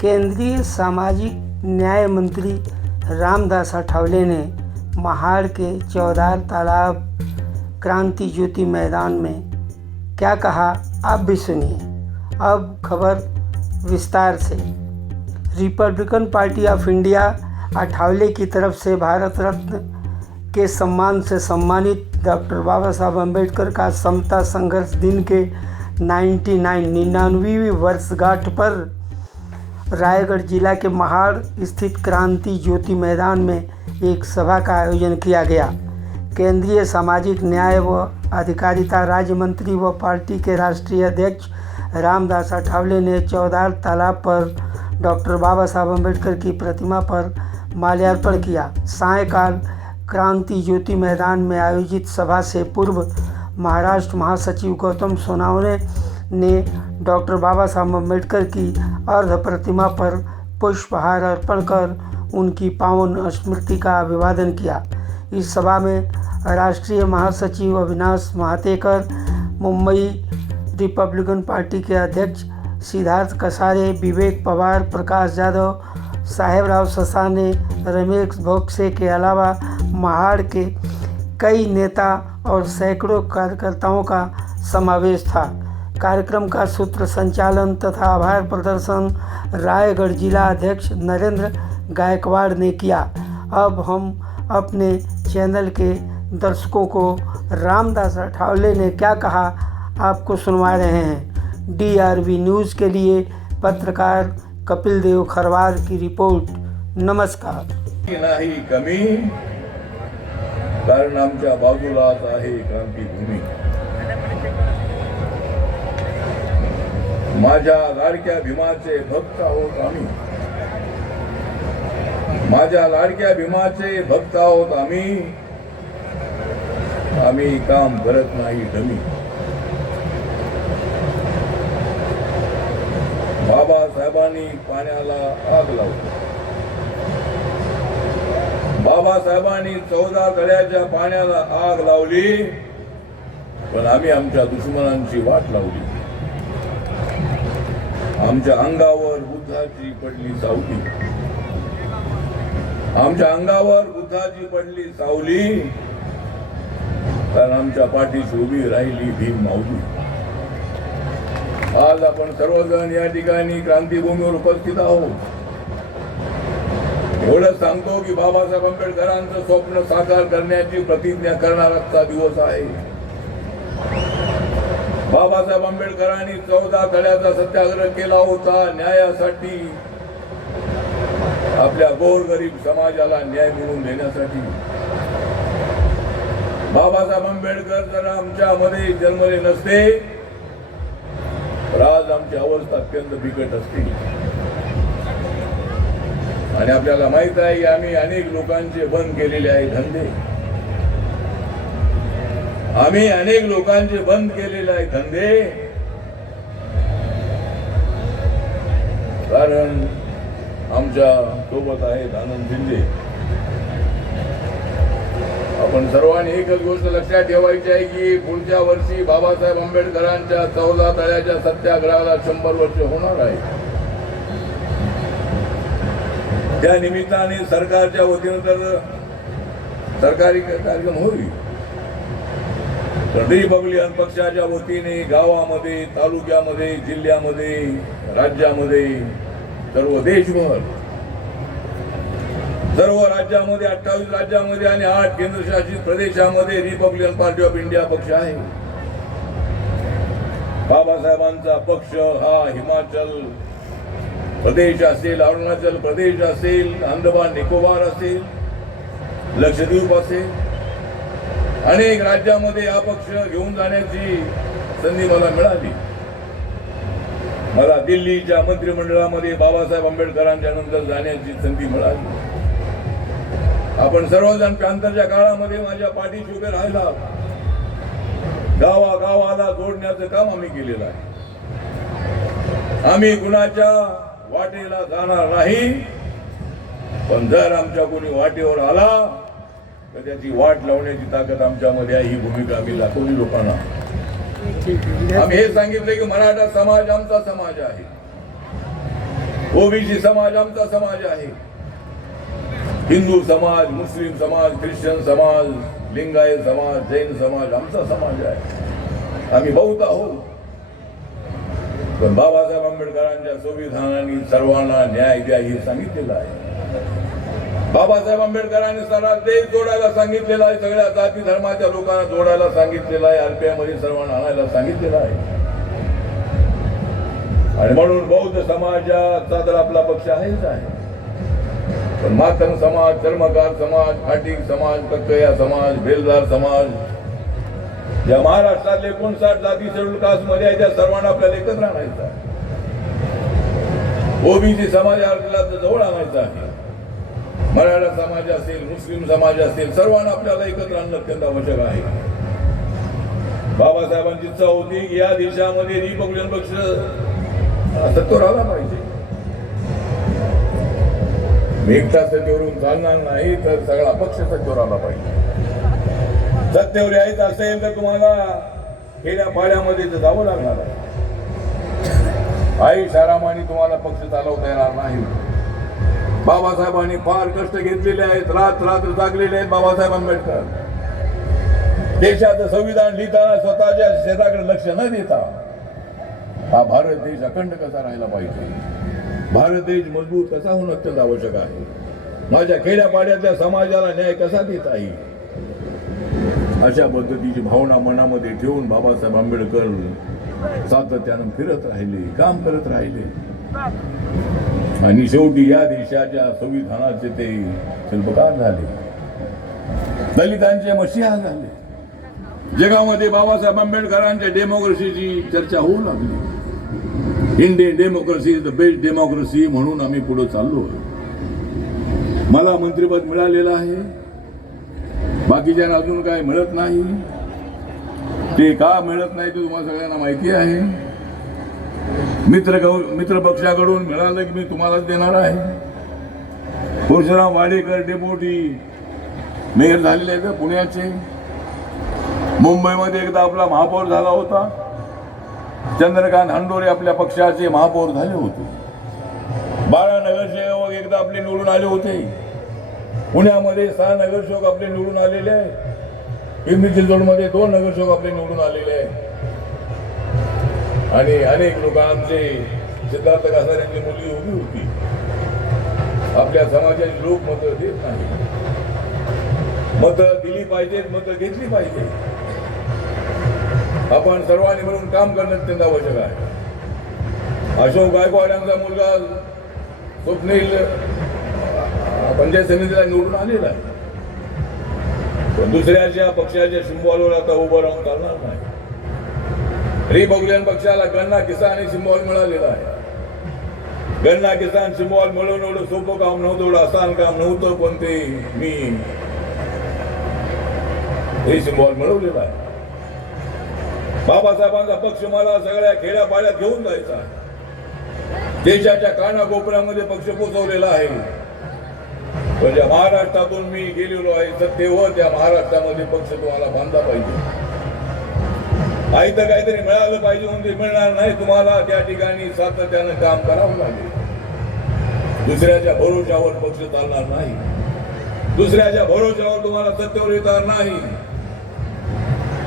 केंद्रीय सामाजिक न्याय मंत्री रामदास अठावले ने महाड़ के चौधार तालाब क्रांति ज्योति मैदान में क्या कहा, आप भी सुनिए। अब खबर विस्तार से। Republican Party of India Athawale की तरफ से भारत रत्न के सम्मान से सम्मानित डॉक्टर बाबा साहब अम्बेडकर का समता संघर्ष दिन के 99वीं वर्षगांठ पर रायगढ़ जिला के महाड़ स्थित क्रांति ज्योति मैदान में एक सभा का आयोजन किया गया। केंद्रीय सामाजिक न्याय व अधिकारिता राज्य मंत्री व पार्टी के राष्ट्रीय अध्यक्ष रामदास अठावले ने चौधार तालाब पर डॉक्टर बाबा साहब अम्बेडकर की प्रतिमा पर माल्यार्पण किया। सायंकाल क्रांति ज्योति मैदान में आयोजित सभा से पूर्व महाराष्ट्र महासचिव गौतम सोनवणे ने डॉक्टर बाबा साहब अम्बेडकर की अर्ध प्रतिमा पर पुष्पहार अर्पण कर उनकी पावन स्मृति का अभिवादन किया। इस सभा में राष्ट्रीय महासचिव अविनाश महातेकर, मुंबई रिपब्लिकन पार्टी के अध्यक्ष सिद्धार्थ कसारे, विवेक पवार, प्रकाश यादव, साहेबराव ससाने, रमेश भोगसे के अलावा महाड़ के कई नेता और सैकड़ों कार्यकर्ताओं का समावेश था। कार्यक्रम का सूत्र संचालन तथा आभार प्रदर्शन रायगढ़ जिला अध्यक्ष नरेंद्र गायकवाड़ ने किया। अब हम अपने चैनल के दर्शकों को रामदास अठावले ने क्या कहा आपको सुनवा रहे हैं। DRV न्यूज़ के लिए पत्रकार कपिल देव खरवार की रिपोर्ट। नमस्कार। नाही कमी, कारण आमच्या बाजूलाच आहे क्रांतीभूमी। माझ्या लाडक्या भीमाचे भक्त आहोत आम्ही, माझ्या लाडक्या भीमाचे भक्त आहोत आम्ही। आम्ही काम करत नाही डमी। बाबासाहेबांनी पाण्याला आग लावली, बाबासाहेबांनी 14 तळ्याच्या पाण्याला आग लावली, पण आम्ही आमच्या दुश्मनांची वाट लावली। आमच्या अंगावर बुद्धाची पडली सावली, आमच्या अंगावर बुद्धाची पडली सावली, कारण आमच्या पाठीशी उभी राहिली भीम माऊली। आज आपण सर्वजण या ठिकाणी क्रांतीभूमीवर उपस्थित आहोत। एवढंच सांगतो की बाबासाहेब आंबेडकरांचं स्वप्न साकार करण्याची प्रतिज्ञा करणारा दिवस आहे। बाबासाहेब आंबेडकरांनी 14 तळ्याचा सत्याग्रह केला होता न्यायासाठी, आपल्या गोरगरीब समाजाला न्याय मिळवून देण्यासाठी। बाबासाहेब आंबेडकर जर आमच्यामध्ये जन्मले नसते तर आज आमची अवस्था अत्यंत बिकट असते। आणि आपल्याला माहित आहे की आम्ही अनेक लोकांचे बंद केलेले आहे धंदे, आम्ही अनेक लोकांचे बंद केलेले आहे धंदे, कारण आमच्या सोबत आहेत आनंद शिंदे। आपण सर्वांनी एकच गोष्ट लक्षात ठेवायची आहे की पुढच्या वर्षी बाबासाहेब आंबेडकरांच्या 14 तळ्याच्या सत्याग्रहाला 100 वर्ष होणार आहे। त्या निमित्ताने सरकारच्या वतीने तर सरकारी कार्यक्रम होईल, रिपब्लिकन पक्षाच्या वतीने गावामध्ये, तालुक्यामध्ये, जिल्ह्यामध्ये, राज्यामध्ये, सर्व देशभर, सर्व राज्यामध्ये 28 राज्यामध्ये आणि 8 केंद्रशासित प्रदेशामध्ये रिपब्लिकन पार्टी ऑफ इंडिया पक्ष आहे। बाबासाहेबांचा पक्ष हा हिमाचल प्रदेश असेल, अरुणाचल प्रदेश असेल, अंदमान निकोबार असेल, लक्षद्वीप असेल, अनेक राज्यामध्ये हा पक्ष घेऊन जाण्याची संधी मला मिळाली। मला दिल्लीच्या मंत्रिमंडळामध्ये बाबासाहेब आंबेडकरांच्या नंतर जाण्याची संधी मिळाली। आपण सर्वजण प्रांताच्या काळामध्ये माझ्या पाठीशी उभे राहिला, गावागावाला जोडण्याचं काम आम्ही केलेलं आहे। आम्ही कुणाच्या वाटेला जाणार नाही, पण जर आमच्या कोणी वाटेवर आला तर त्याची वाट लावण्याची ताकद आमच्यामध्ये आहे। ही भूमिका आम्ही दाखवली लोकांना। आम्ही हे सांगितले की मराठा समाज आमचा समाज आहे, ओबीसी समाज आमचा समाज आहे. हिंदू समाज, मुस्लिम समाज, ख्रिश्चन समाज, लिंगायत समाज, जैन समाज आमचा समाज आहे. आम्ही बहुत आहोत. पण बाबासाहेब आंबेडकरांच्या संविधानाने सर्वांना न्याय द्या हे सांगितलेलं आहे. बाबासाहेब आंबेडकरांनी सारा देश जोडायला सांगितलेला आहे. सगळ्या जाती धर्माच्या लोकांना जोडायला सांगितलेलं आहे. आरपीआय मध्ये सर्वांना आणायला सांगितलेलं आहे. आणि म्हणून बौद्ध समाजाचा तर आपला पक्ष आहेच आहे. पण मातंग समाज, चर्मकार समाज, फाटिक समाज, कक्कया समाज, बेलदार समाज या महाराष्ट्रातले 59 जाती शेड्यूल कास्ट मध्ये आहे त्या सर्वांना आपल्याला एकत्र आणायचं आहे. ओबीसी समाजाला जवळ आणायचं आहे. मराठा समाज असेल, मुस्लिम समाज असेल, सर्वांना आपल्याला एकत्र आणणं अत्यंत आवश्यक आहे. बाबासाहेबांची इच्छा होती की या देशामध्ये रिपब्लिकन पक्ष सत्तेवर आला पाहिजे. एकटा सत्तेवरून चालणार नाही तर सगळा पक्ष सत्तेवर आला पाहिजे. सत्तेवर यायचं असेल तर तुम्हाला खेड्या पाड्यामध्ये जावं लागणार आहे. आई शारामानी तुम्हाला पक्ष चालवता येणार नाही. बाबासाहेबांनी फार कष्ट घेतलेले आहेत. रात्र जागलेले आहेत बाबासाहेब आंबेडकर. देशाचं संविधान लिहिताना स्वतःच्या शेताकडे लक्ष न देता हा भारत देश अखंड कसा राहायला पाहिजे, भारत देश मजबूत कसा होणं अत्यंत आवश्यक आहे, माझ्या खेड्यापाड्यातल्या समाजाला न्याय कसा देता येईल, अशा पद्धतीची भावना मनामध्ये ठेवून बाबासाहेब आंबेडकर सातत्यानं फिरत राहिले, काम करत राहिले. आणि शेवटी या देशाच्या संविधानाचे ते शिल्पकार झाले, दलितांचे मसीहा झाले. जगामध्ये बाबासाहेब आंबेडकरांच्या डेमोक्रेसीची चर्चा होऊ लागली. Indian democracy is the best democracy म्हणून आम्ही पुढे चाललो. मला मंत्रिपद मिळालेलं आहे, बाकीच्यांना अजून काय मिळत नाही. ते का मिळत नाही ते तुम्हाला सगळ्यांना माहिती आहे. मित्र पक्षाकडून मिळालं की मी तुम्हालाच देणार आहे. परशुराम वाडेकर डेप्युटी मेयर झालेले आहेत पुण्याचे. मुंबईमध्ये एकदा आपला महापौर झाला होता. चंद्रकांत हंडोरे आपल्या पक्षाचे महापौर झाले होते. 12 नगरसेवक एकदा आपले निवडून आले होते. पुण्यामध्ये 6 नगरसेवक आपले निवडून आलेले आहे. पिंपरी चिंचवडमध्ये 2 नगरसेवक आपले निवडून आलेले आहे. आणि अनेक लोक आमचे सिद्धार्थ कासार यांची मुलगी उभी होती. आपल्या समाजाचे लोक मतं देत नाही. मतं दिली पाहिजेत, मतं घेतली पाहिजे. आपण सर्वांनी मिळून काम करणं अत्यंत आवश्यक आहे. अशोक गायकवाड यांचा मुलगा स्वप्नील पंचायत समितीला निवडून आलेला आहे. पण दुसऱ्याच्या पक्षाच्या सिंबॉलवर आता उभं राहून चालणार नाही. रिपब्लिकन पक्षाला गन्ना किसान हे सिंबॉल मिळालेला आहे. गन्ना किसान सिंबॉल मिळवणं एवढं सोपं काम नव्हतं, एवढं आसान काम नव्हतं. पण ते मी हे सिंबॉल मिळवलेलं आहे. बाबासाहेबांचा पक्ष मला सगळ्या खेड्यापाड्यात घेऊन जायचा आहे. देशाच्या कानाकोपऱ्यामध्ये पक्ष पोचवलेला आहे. म्हणजे महाराष्ट्रातून मी गेलेलो आहे सत्तेवर, त्या महाराष्ट्रामध्ये पक्ष तुम्हाला बांधला पाहिजे. आई तर काहीतरी मिळालं पाहिजे म्हणजे मिळणार नाही. तुम्हाला त्या ठिकाणी सातत्यानं काम करावं लागेल. दुसऱ्याच्या भरोशावर पक्ष चालणार नाही. दुसऱ्याच्या भरोशावर तुम्हाला सत्तेवर येणार नाही.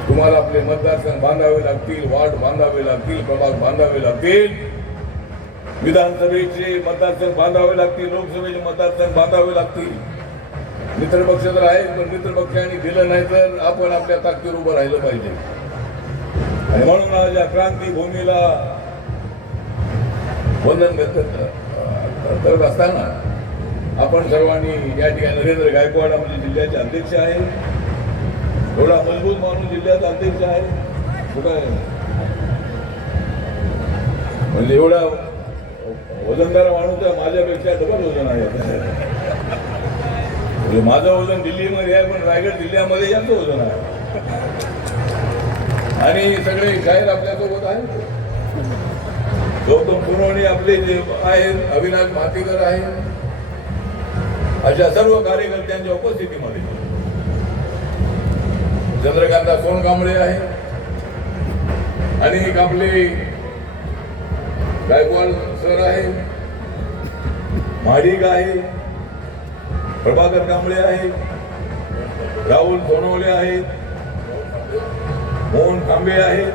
तुम्हाला आपले मतदारसंघ बांधावे लागतील, वार्ड बांधावे लागतील, प्रभाग बांधावे लागतील, विधानसभेचे मतदारसंघ बांधावे लागतील, लोकसभेचे मतदारसंघ बांधावे लागतील. मित्रपक्ष तर आहे, पण मित्रपक्षांनी दिलं नाही तर आपण आपल्या ताकदीवर उभं राहिलं पाहिजे. आणि म्हणून आज या क्रांती भूमीला वंदन करत असताना आपण सर्वांनी या ठिकाणी नरेंद्र गायकवाड आमचे जिल्ह्याचे अध्यक्ष आहे. थोडा मजबूत माणूस जिल्ह्याचा अध्यक्ष आहे. म्हणजे एवढा वजनदार माणूस आहे, माझ्यापेक्षा डबल वजन आहे. म्हणजे माझं वजन दिल्लीमध्ये आहे, पण रायगड जिल्ह्यामध्ये यांचं वजन आहे. आणि सगळे शाहीर आपल्यासोबत आहेत. गौतम सोनवणे आपले जे आहेत, अविनाश मातेकर आहेत, अशा सर्व कार्यकर्त्यांच्या उपस्थितीमध्ये चंद्रकांता सोनकांबळे आहे आणि एक आपले गायकवाड सर आहे. महाडिक आहे, प्रभाकर कांबळे आहेत, राहुल सोनवणे आहेत, मोहन खांबे आहेत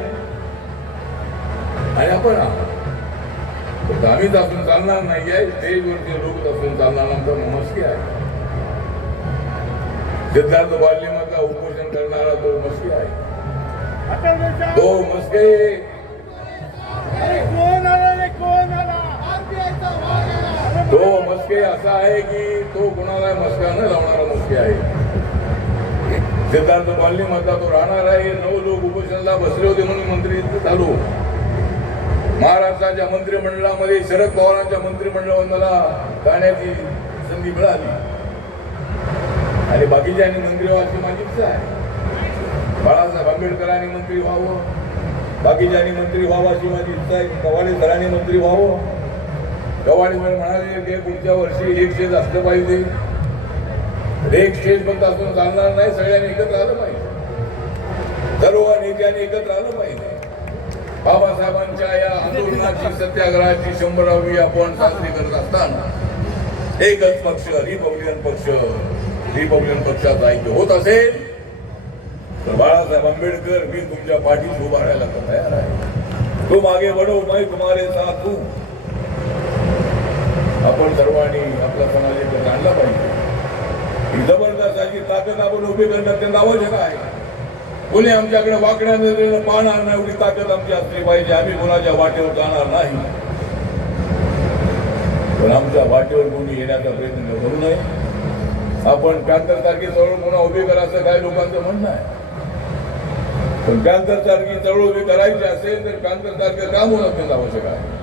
आणि आपण आहोत. आम्हीच असून चालणार नाही आहे, स्टेजवरचे लोक असून चालणार आमचा मस्की आहे. सिद्धार्थ बाल्यमधला उपोषण करणारा तो मस्की आहे. तो मस्के तो मस्के असा आहे की तो कोणाला मस्का न लावणारा मस्के आहे. सिद्धार्थ बाल्यमधला तो राहणार आहे. 9 लोक उपोषणाला बसले होते म्हणून मंत्री झालो. महाराष्ट्राच्या मंत्रिमंडळामध्ये शरद पवारांच्या मंत्रिमंडळावर मला जाण्याची संधी मिळाली आणि बाकीच्यांनी मंत्री व्हायची माझी इच्छा आहे. बाळासाहेब आंबेडकरांनी मंत्री व्हावं, बाकीच्यांनी मंत्री व्हावं अशी माझी इच्छा आहे. कवाडे सरांनी मंत्री व्हावं. कवाडे सर म्हणाले की पुढच्या वर्षी एक स्टेज असलं पाहिजे. एक स्टेज बंद असून चालणार नाही, सगळ्यांनी एकत्र आलं पाहिजे, सर्व नेत्यांनी एकत्र आलं पाहिजे. बाबासाहेबांच्या या आंदोलनाची सत्याग्रहाची 100वी आपण साजरी करत असताना एकच पक्ष रिपब्लिकन पक्षाचा ऐक्य होत असेल तर बाळासाहेब आंबेडकर मी तुमच्या पाठीशी उभा राहायला तयार आहे. तुम आगे बढो मैं तुम्हारे साथ हूं. आपण सर्वांनी आपला समाज एकत्र आणला पाहिजे. ही जबरदस्त अशी ताकद आपण उभी करणं अत्यंत आवश्यक आहे. कोणी आमच्याकडे वाकड्या नजरेनं पाहणार नाही एवढी ताकद आमची असली पाहिजे. आम्ही कोणाच्या वाटेवर जाणार नाही, पण आमच्या वाटेवर कोणी येण्याचा प्रयत्न करू नये. आपण 75 तारखे चळवळ पुन्हा उभी करा असं काही लोकांचं म्हणणं आहे, पण 75 तारखे चळवळ उभी करायची असेल तर 75 तारखे काम होणं अत्यंत आवश्यक आहे.